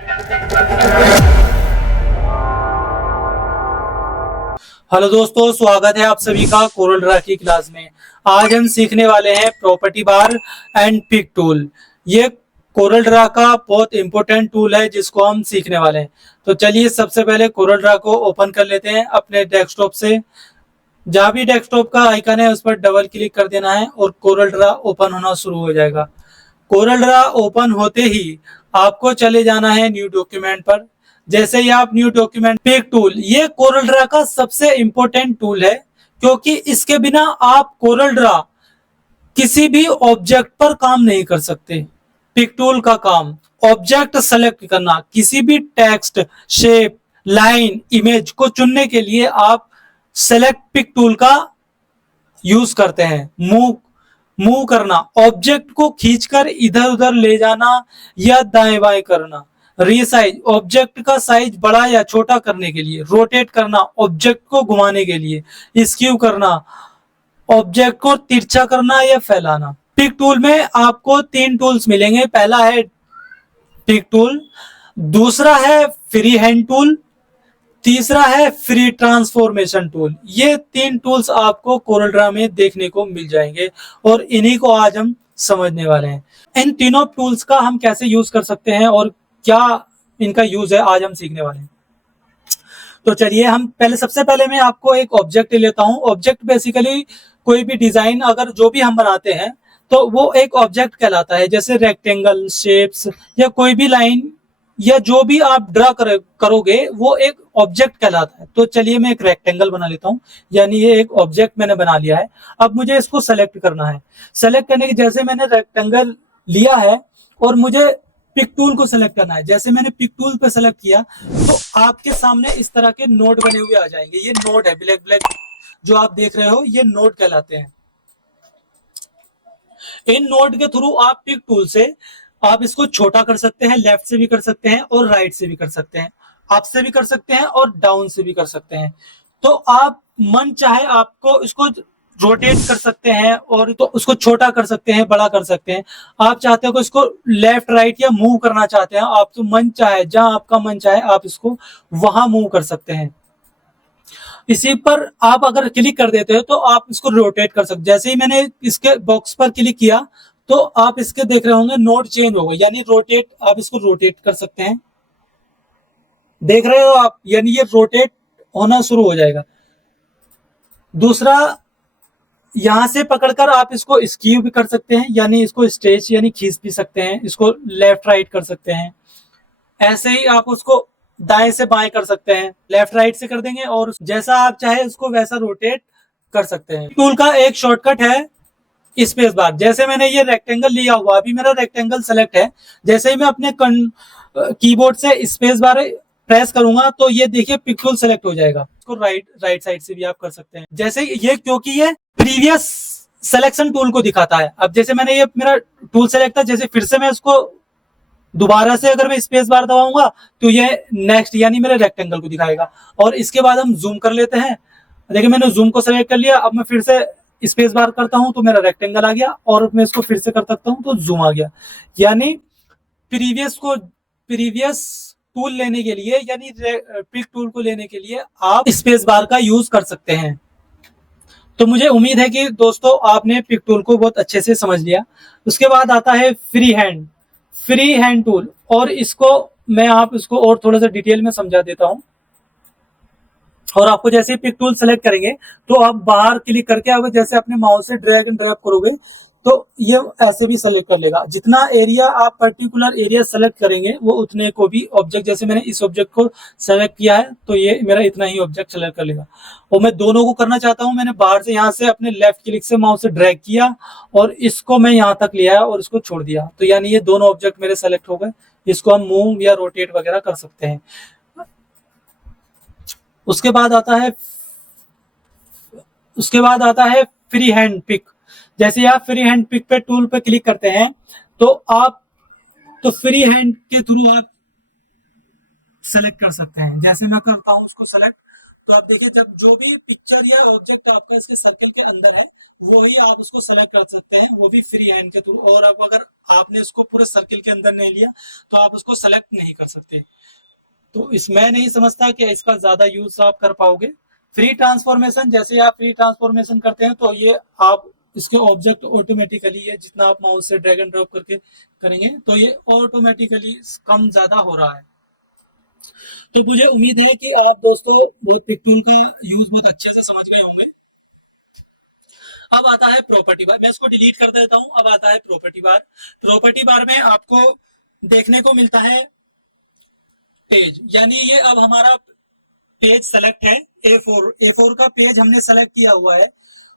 Hello दोस्तों, स्वागत है आप सभी का कोरल ड्रा की क्लास में। आज हम सीखने वाले हैं property bar and pick tool. ये कोरल ड्रा का बहुत इंपॉर्टेंट टूल है जिसको हम सीखने वाले हैं। तो चलिए सबसे पहले कोरल ड्रा को ओपन कर लेते हैं अपने डेस्कटॉप से। जहाँ भी डेस्कटॉप का आइकन है उस पर डबल क्लिक कर देना है और कोरल ड्रा ओपन होना शुरू हो जाएगा। कोरल ड्रा ओपन होते ही आपको चले जाना है न्यू डॉक्यूमेंट पर। जैसे ही आप न्यू डॉक्यूमेंट पिक टूल, ये कोरल ड्रा का सबसे इंपॉर्टेंट टूल है क्योंकि इसके बिना आप कोरल ड्रा किसी भी ऑब्जेक्ट पर काम नहीं कर सकते। पिक टूल का काम ऑब्जेक्ट सेलेक्ट करना, किसी भी टेक्स्ट, शेप, लाइन, इमेज को चुनने के लिए आप सेलेक्ट पिक टूल का यूज करते हैं। मूव करना, ऑब्जेक्ट को खींचकर इधर उधर ले जाना या दाएं बाएं करना। रीसाइज, ऑब्जेक्ट का साइज बड़ा या छोटा करने के लिए। रोटेट करना, ऑब्जेक्ट को घुमाने के लिए। स्क्यू करना, ऑब्जेक्ट को तिरछा करना या फैलाना। पिक टूल में आपको 3 टूल्स मिलेंगे। पहला है पिक टूल, दूसरा है फ्री हैंड टूल, तीसरा है फ्री ट्रांसफॉर्मेशन टूल। ये 3 टूल्स आपको कोरल ड्रा में देखने को मिल जाएंगे और इन्हीं को आज हम समझने वाले हैं। इन तीनों टूल्स का हम कैसे यूज कर सकते हैं और क्या इनका यूज है, आज हम सीखने वाले हैं। तो चलिए हम सबसे पहले मैं आपको एक ऑब्जेक्ट लेता हूं। ऑब्जेक्ट बेसिकली कोई भी डिजाइन अगर जो भी हम बनाते हैं तो वो एक ऑब्जेक्ट कहलाता है। जैसे रेक्टेंगल, शेप्स या कोई भी लाइन या जो भी आप ड्रा करोगे वो एक ऑब्जेक्ट कहलाता है। तो चलिए मैं एक रेक्टेंगल बना लेता हूं, यानी ये एक ऑब्जेक्ट मैंने बना लिया है। अब मुझे इसको सेलेक्ट करना है। सेलेक्ट करने के जैसे मैंने रेक्टेंगल लिया है और मुझे पिक टूल को सेलेक्ट करना है। जैसे मैंने पिक टूल पे सेलेक्ट किया तो आपके सामने इस तरह के नोड बने हुए आ जाएंगे। ये नोड है, ब्लैक ब्लैक जो आप देख रहे हो, ये नोड कहलाते हैं। इन नोड के थ्रू आप पिक टूल से आप इसको छोटा कर सकते हैं, लेफ्ट से भी कर सकते हैं और राइट से भी कर सकते हैं, अप से भी कर सकते हैं और डाउन से भी कर सकते हैं। तो आप मन चाहे आपको इसको रोटेट कर सकते हैं और तो उसको छोटा कर सकते हैं, बड़ा कर सकते हैं। आप चाहते हो कि इसको लेफ्ट राइट या मूव करना चाहते हैं, आप तो मन चाहे, जहां आपका मन चाहे आप इसको वहां मूव कर सकते हैं। इसी पर आप अगर क्लिक कर देते हो तो आप इसको रोटेट कर सकते। जैसे ही मैंने इसके बॉक्स पर क्लिक किया तो आप इसके देख रहे होंगे नोड चेंज हो गए, यानी रोटेट, आप इसको रोटेट कर सकते हैं। देख रहे हो आप, यानी ये रोटेट होना शुरू हो जाएगा। दूसरा, यहां से पकड़कर आप इसको स्क्यू भी कर सकते हैं, यानी इसको स्ट्रेच यानी खींच भी सकते हैं, इसको लेफ्ट राइट कर सकते हैं। ऐसे ही आप उसको दाएं से बाएं कर सकते हैं, लेफ्ट राइट से कर देंगे और जैसा आप चाहे उसको वैसा रोटेट कर सकते हैं। टूल का एक शॉर्टकट है स्पेस बार। जैसे मैंने ये रेक्टेंगल लिया हुआ, अभी मेरा रेक्टेंगल सेलेक्ट है, जैसे ही मैं अपने कीबोर्ड से स्पेस बार प्रेस करूंगा तो ये देखिए पिक टूल सेलेक्ट हो जाएगा। इसको राइट साइड से भी आप कर सकते हैं। जैसे ये, क्योंकि ये प्रीवियस सिलेक्शन टूल को दिखाता है। अब जैसे मैंने ये मेरा टूल सेलेक्ट था, जैसे फिर से मैं उसको दोबारा से अगर मैं स्पेस बार दबाऊंगा तो ये नेक्स्ट यानी मेरे रेक्टेंगल को दिखाएगा। और इसके बाद हम जूम कर लेते हैं। देखिए मैंने जूम को सेलेक्ट कर लिया, अब मैं फिर से स्पेस बार करता हूं तो मेरा रेक्टेंगल आ गया और मैं इसको फिर से कर सकता हूं तो जूम आ गया। यानी प्रीवियस टूल लेने के लिए, यानी पिक टूल को लेने के लिए आप स्पेस बार का यूज कर सकते हैं। तो मुझे उम्मीद है कि दोस्तों आपने पिक टूल को बहुत अच्छे से समझ लिया। उसके बाद आता है फ्री हैंड टूल, और इसको मैं आप इसको और थोड़ा सा डिटेल में समझा देता हूं। और आपको जैसे ही पिक टूल सेलेक्ट करेंगे तो आप बाहर क्लिक करके आप जैसे अपने माउस से ड्रैग एंड ड्रॉप करोगे तो ये ऐसे भी सेलेक्ट कर लेगा। जितना एरिया आप पर्टिकुलर एरिया सेलेक्ट करेंगे वो उतने को भी ऑब्जेक्ट, जैसे मैंने इस ऑब्जेक्ट को सेलेक्ट किया है तो ये मेरा इतना ही ऑब्जेक्ट सेलेक्ट कर लेगा। और मैं दोनों को करना चाहता हूं, मैंने बाहर से यहाँ से अपने लेफ्ट क्लिक से माउस से ड्रैग किया और इसको मैं यहाँ तक ले आया और इसको छोड़ दिया, तो यानी ये दोनों ऑब्जेक्ट मेरे सेलेक्ट हो गए। इसको हम मूव या रोटेट वगैरह कर सकते हैं। उसके बाद आता है फ्री हैंड पिक। जैसे आप फ्री हैंड पिक पे टूल पे क्लिक करते हैं तो फ्री हैंड के थ्रू आप सेलेक्ट कर सकते हैं। जैसे मैं करता हूं उसको सेलेक्ट तो आप देखिए, जब जो भी पिक्चर या ऑब्जेक्ट आपका इसके सर्कल के अंदर है, वो ही आप उसको सेलेक्ट कर सकते हैं, वो भी फ्री हैंड के थ्रू। और अब अगर आपने उसको पूरे सर्कल के अंदर नहीं लिया तो आप उसको सेलेक्ट नहीं कर सकते। तो इस मैं नहीं समझता कि इसका ज्यादा यूज आप कर पाओगे। फ्री ट्रांसफॉर्मेशन, जैसे आप फ्री ट्रांसफॉर्मेशन करते हैं तो ये आप इसके ऑब्जेक्ट ऑटोमेटिकली, ये जितना आप माउस से ड्रैग एंड ड्रॉप करके करेंगे तो ये ऑटोमेटिकली कम ज्यादा हो रहा है। तो मुझे उम्मीद है कि आप दोस्तों बहुत पिक्टूल का यूज बहुत अच्छे से समझ गए होंगे। अब आता है प्रॉपर्टी बार, मैं इसको डिलीट कर देता हूं। अब आता है प्रॉपर्टी बार। प्रॉपर्टी बार में आपको देखने को मिलता है पेज, यानी ये अब हमारा पेज सेलेक्ट है। ए4 का पेज हमने सेलेक्ट किया हुआ है।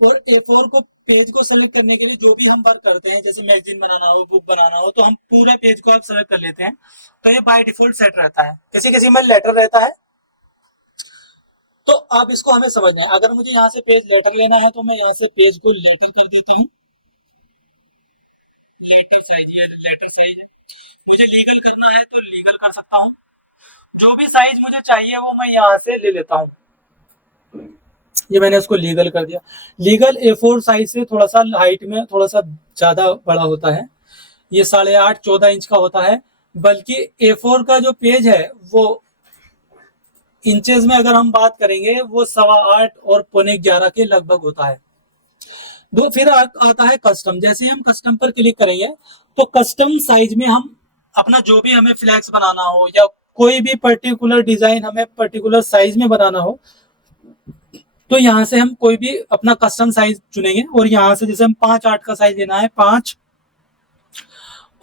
और ए4 को पेज को सेलेक्ट करने के लिए जो भी हम वर्क करते हैं, जैसे मैगजीन बनाना हो, बुक बनाना हो, तो हम पूरे पेज को आप सेलेक्ट कर लेते हैं। तो ये बाय डिफॉल्ट सेट रहता है। किसी किसी में लेटर रहता है, तो आप इसको हमें समझना है। अगर मुझे यहाँ से पेज लेटर लेना है तो मैं यहाँ से पेज को लेटर कर देता हूँ। लेटर साइज, ये लेटर साइज। मुझे लीगल करना है तो लीगल कर सकता हूँ। जो भी साइज मुझे चाहिए वो मैं यहाँ से ले लेता हूँ। ये मैंने इसको लीगल कर दिया। लीगल ए4 साइज से थोड़ा सा हाइट में थोड़ा सा ज्यादा बड़ा होता है। ये 8.5-14 इंच का होता है। बल्कि ए4 का जो पेज है वो इंचेस में अगर हम बात करेंगे वो 8.25 और 11.25 के लगभग होता है। दो फिर आता है कस्टम। जैसे हम कस्टम पर क्लिक करेंगे तो कस्टम साइज में हम अपना जो भी हमें फ्लैक्स बनाना हो या कोई भी पर्टिकुलर डिजाइन हमें पर्टिकुलर साइज में बनाना हो, तो यहाँ से हम कोई भी अपना कस्टम साइज चुनेंगे। और यहाँ से जैसे हम 5.8 का साइज लेना है, 5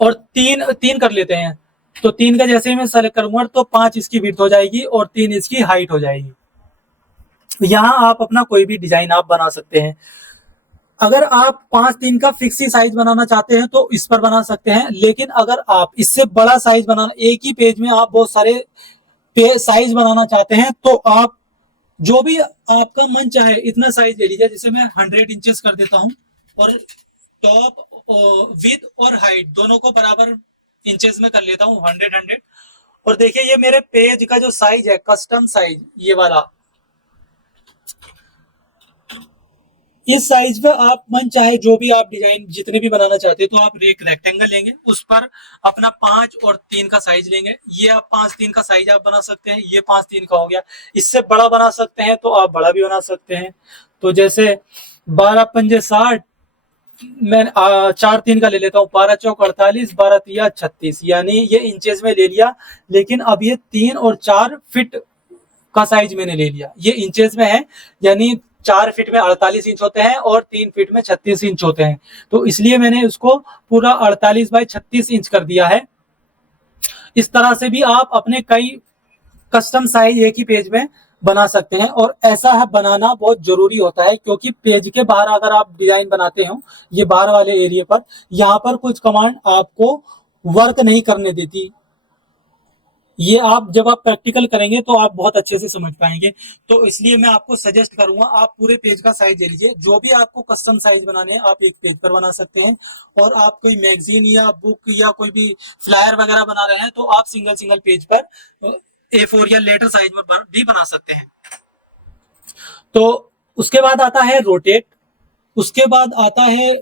और 3 कर लेते हैं। तो 3 का जैसे ही मैं सेलेक्ट करूंगा तो 5 इसकी विड्थ हो जाएगी और 3 इसकी हाइट हो जाएगी। यहाँ आप अपना कोई भी डिजाइन आप बना सकते हैं। अगर आप 5-3 का फिक्स ही साइज बनाना चाहते हैं तो इस पर बना सकते हैं। लेकिन अगर आप इससे बड़ा साइज बनाना, एक ही पेज में आप बहुत सारे साइज बनाना चाहते हैं, तो आप जो भी आपका मन चाहे इतना साइज ले लीजिए। जैसे मैं 100 इंचेस कर देता हूँ और टॉप विद और हाइट दोनों को बराबर इंचेस में कर लेता हूँ, 100। और देखिए ये मेरे पेज का जो साइज है, कस्टम साइज ये वाला, इस साइज पे आप मन चाहे जो भी आप डिजाइन जितने भी बनाना चाहते हैं, तो आप एक रेक्टेंगल लेंगे, उस पर अपना 5 और 3 का साइज लेंगे। ये आप 5-3 का साइज आप बना सकते हैं। ये 5-3 का हो गया। इससे बड़ा बना सकते हैं तो आप बड़ा भी बना सकते हैं। तो जैसे 12×5 = 60, मैं 4-3 का ले लेता हूँ, 12×4 = 48, 12×3 = 36, यानी ये इंचेस में ले लिया। लेकिन अब ये 3 और 4 फीट का साइज मैंने ले लिया। ये इंचेस में है, यानी 4 फीट में 48 इंच होते हैं और 3 फीट में 36 इंच होते हैं। तो इसलिए मैंने उसको पूरा 48×36 इंच कर दिया है। इस तरह से भी आप अपने कई कस्टम साइज एक ही पेज में बना सकते हैं। और ऐसा है बनाना बहुत जरूरी होता है, क्योंकि पेज के बाहर अगर आप डिजाइन बनाते हो, ये बाहर वाले एरिया पर, यहाँ पर कुछ कमांड आपको वर्क नहीं करने देती। ये आप जब आप प्रैक्टिकल करेंगे तो आप बहुत अच्छे से समझ पाएंगे। तो इसलिए मैं आपको सजेस्ट करूंगा, आप पूरे पेज का साइज ले लीजिए। जो भी आपको कस्टम साइज बनाने हैं आप एक पेज पर बना सकते हैं। और आप कोई मैगजीन या बुक या कोई भी फ्लायर वगैरह बना रहे हैं तो आप सिंगल सिंगल पेज पर ए4 या लेटर साइज में भी बना सकते हैं। तो उसके बाद आता है रोटेट, उसके बाद आता है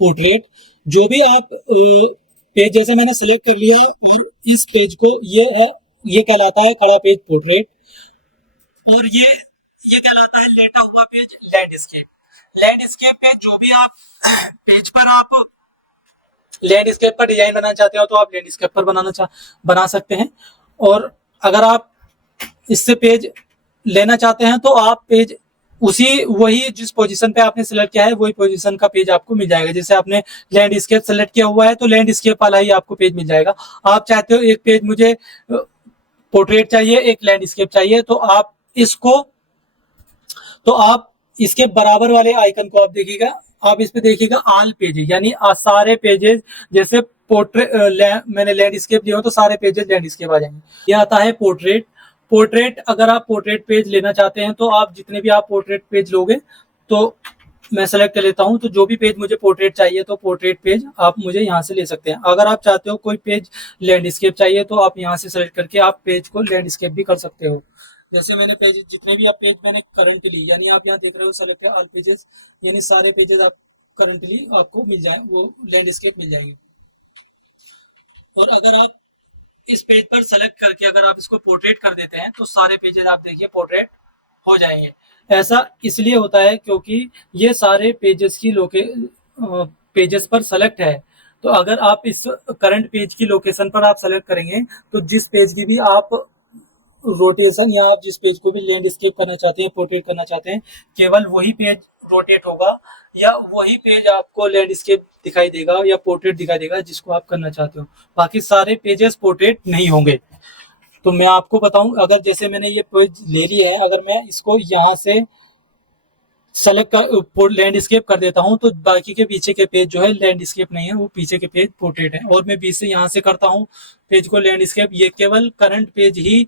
पोर्ट्रेट। जो भी आप पेज जैसे मैंने सिलेक्ट कर लिया है और इस पेज को, ये है, ये कहलाता है खड़ा पेज पोर्ट्रेट। और ये कहलाता है लेटा हुआ पेज लैंडस्केप। लैंडस्केप पे जो भी आप पेज पर आप लैंडस्केप पर डिजाइन बनाना चाहते हो तो आप लैंडस्केप पर बना सकते हैं। और अगर आप इससे पेज लेना चाहते हैं तो आप पेज उसी वही जिस पोजीशन पे आपने सिलेक्ट किया है वही पोजीशन का पेज आपको मिल जाएगा। जैसे आपने लैंडस्केप सेलेक्ट किया हुआ है तो लैंडस्केप वाला ही आपको पेज मिल जाएगा। आप चाहते हो एक पेज मुझे पोर्ट्रेट चाहिए, एक लैंडस्केप चाहिए, तो आप इसके बराबर वाले आइकन को आप देखिएगा, आप इस पे देखिएगा ऑल पेजेस, यानी सारे पेजेस। जैसे पोर्ट्रेट मैंने लैंडस्केप लिया हो तो सारे पेजेस लैंडस्केप आ जाएंगे। ये आता है पोर्ट्रेट। पोर्ट्रेट, अगर आप पोर्ट्रेट पेज लेना चाहते हैं तो आप जितने भी आप पोर्ट्रेट पेज लोगे, तो मैं सेलेक्ट कर लेता हूं। तो जो भी पेज मुझे पोर्ट्रेट चाहिए तो पोर्ट्रेट पेज आप मुझे यहाँ से ले सकते हैं। अगर आप चाहते हो कोई पेज लैंडस्केप चाहिए तो आप यहाँ से सेलेक्ट करके आप पेज को लैंडस्केप भी कर सकते हो। जैसे मैंने पेज, जितने भी आप पेज मैंने करंटली, यानी आप यहाँ देख रहे हो सेलेक्ट ऑल पेजेस, यानी सारे पेजेस आप करंटली आपको मिल जाए, वो लैंडस्केप मिल जाएंगे। और अगर आप इस पेज पर सेलेक्ट करके अगर आप इसको पोर्ट्रेट कर देते हैं तो सारे पेजेस आप देखिए पोर्ट्रेट हो जाएंगे। ऐसा इसलिए होता है क्योंकि ये सारे पेजेस की पेजेस पर सेलेक्ट है। तो अगर आप इस करंट पेज की लोकेशन पर आप सेलेक्ट करेंगे तो जिस पेज की भी आप रोटेशन, या आप जिस पेज को भी लैंडस्केप करना चाहते हैं, पोर्ट्रेट करना चाहते हैं, केवल वही पेज रोटेट होगा, या वही पेज आपको लैंडस्केप दिखाई देगा या पोर्ट्रेट दिखाई देगा जिसको आप करना चाहते हो। बाकी सारे पेजेस पोर्ट्रेट नहीं होंगे। तो मैं आपको बताऊं, अगर जैसे मैंने ये पेज ले लिया है, अगर मैं इसको यहाँ से सेलेक्ट कर लैंडस्केप कर देता हूं तो बाकी के पीछे के पेज जो है लैंडस्केप नहीं है, वो पीछे के पेज पोर्ट्रेट है। और मैं बीच से यहाँ से करता हूँ पेज को लैंडस्केप, ये केवल करंट पेज ही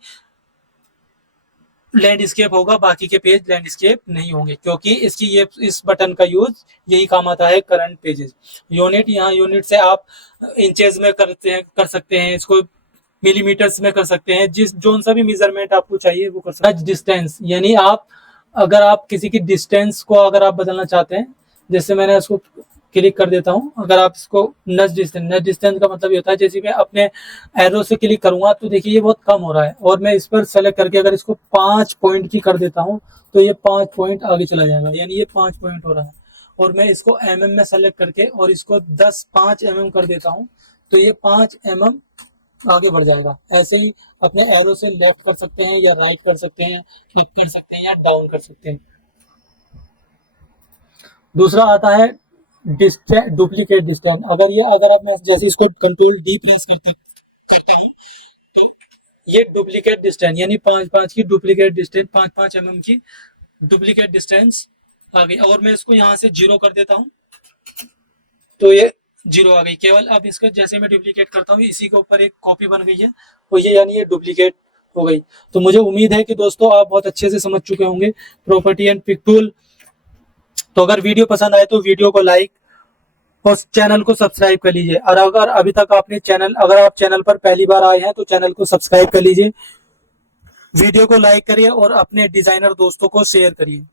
लैंडस्केप होगा, बाकी के पेज लैंडस्केप नहीं होंगे, क्योंकि इसकी ये इस बटन का यूज यही काम आता है करंट पेजेस। यूनिट, यहाँ यूनिट से आप इंचेस में कर सकते हैं इसको, मिलीमीटर्स में कर सकते हैं, जिस जोन सा भी मेजरमेंट आपको चाहिए वो कर सकते हैं। टच डिस्टेंस, यानी आप अगर आप किसी की डिस्टेंस को अगर आप बदलना चाहते हैं, जैसे मैंने इसको क्लिक कर देता हूं, अगर आप इसको नच डिस्टेंस का मतलब ये होता है जैसे मैं अपने एरो से क्लिक करूंगा तो देखिए ये बहुत कम हो रहा है, और मैं इस पर सेलेक्ट करके अगर इसको 5 पॉइंट की कर देता हूं तो ये 5 पॉइंट आगे चला जाएगा, यानी ये 5 पॉइंट हो रहा है। और मैं इसको mm में सेलेक्ट करके और इसको 5 mm कर देता हूं तो ये 5 mm आगे बढ़ जाएगा। ऐसे ही अपने एरो से लेफ्ट कर सकते हैं या राइट कर सकते हैं, क्लिक कर सकते हैं या डाउन कर सकते हैं। दूसरा आता है डुप्लीकेट डिस्टेंस। अगर आप मैं जैसे इसको कंट्रोल डी प्रेस करता हूँ तो ये डुप्लीकेट डिस्टेंस, यानी 5 की डुप्लीकेट डिस्टेंस, 5 mm की डुप्लीकेट डिस्टेंस आ गई। और मैं इसको यहाँ से 0 कर देता हूँ तो ये 0 आ गई। केवल अब इसको जैसे मैं डुप्लीकेट करता हूँ इसी के ऊपर एक कॉपी बन गई है, तो ये यानी ये डुप्लीकेट हो गई। तो मुझे उम्मीद है कि दोस्तों आप बहुत अच्छे से समझ चुके होंगे प्रॉपर्टी एंड पिक टूल। तो अगर वीडियो पसंद आए तो वीडियो को लाइक और चैनल को सब्सक्राइब कर लीजिए। और अगर अभी तक अगर आप चैनल पर पहली बार आए हैं तो चैनल को सब्सक्राइब कर लीजिए, वीडियो को लाइक करिए और अपने डिजाइनर दोस्तों को शेयर करिए।